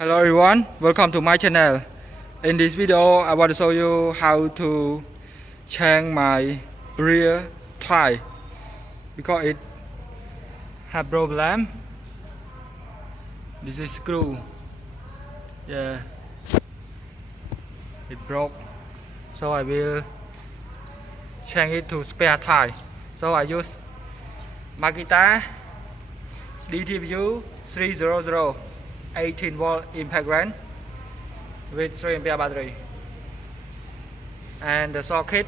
Hello everyone, welcome to my channel. In this video I want to show you how to change my rear tire because it have problem. This is screw, yeah, it broke, so I will change it to spare tire. So I use Makita DTW300 18-volt impact wrench with 3 ampere battery and the socket,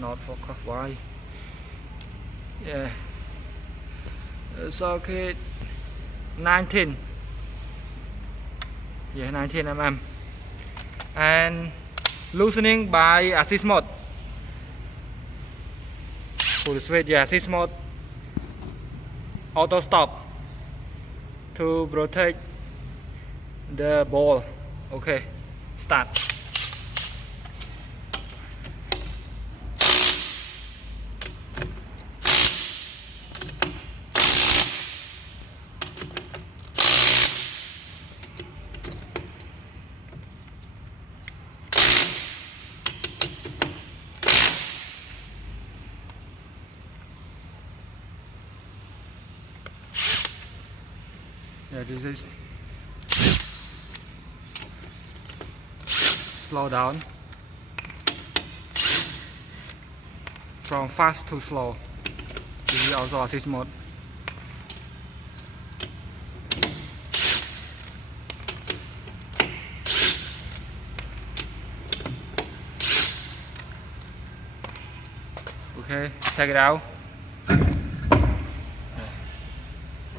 not focus, why, the socket 19 mm and loosening by assist mode. Pull the switch, assist mode, auto stop to protect the ball. Okay, start. This is slow down from fast to slow. This is also assist mode. Okay, take it out. Good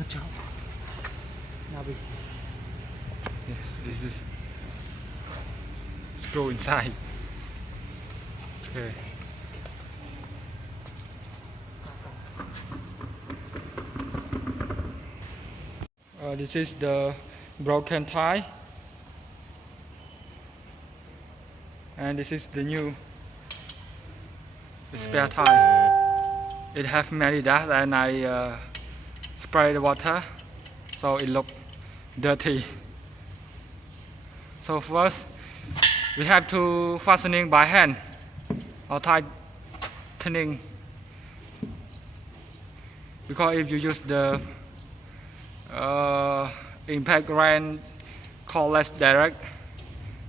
job. Yes, this is screw inside. Okay. This is the broken tie, and this is the new spare tie. It has many dust, and I spray the water, so it looks dirty. So first we have to fastening by hand or tightening, because if you use the impact wrench cordless direct,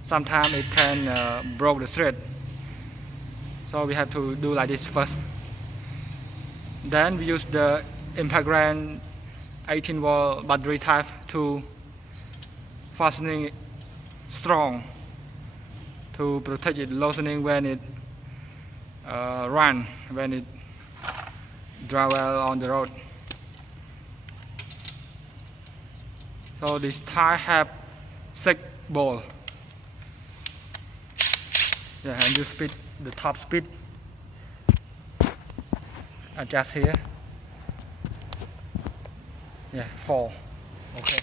sometimes it can break the thread. So we have to do like this first. Then we use the impact wrench 18-volt battery type to fastening it strong to protect it loosening when it when it travel on the road. So this tire have 6 balls. And you speed the top speed, adjust here. 4. Okay.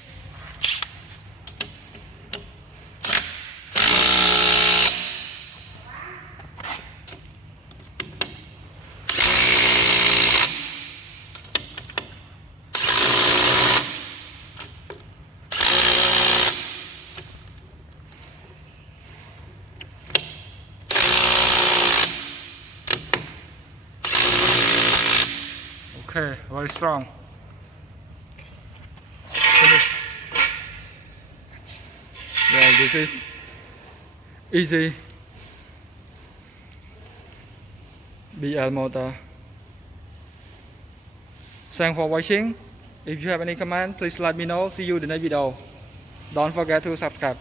Okay, very strong. This is easy BL motor. Thanks for watching. If you have any comment, please let me know. See you in the next video. Don't forget to subscribe.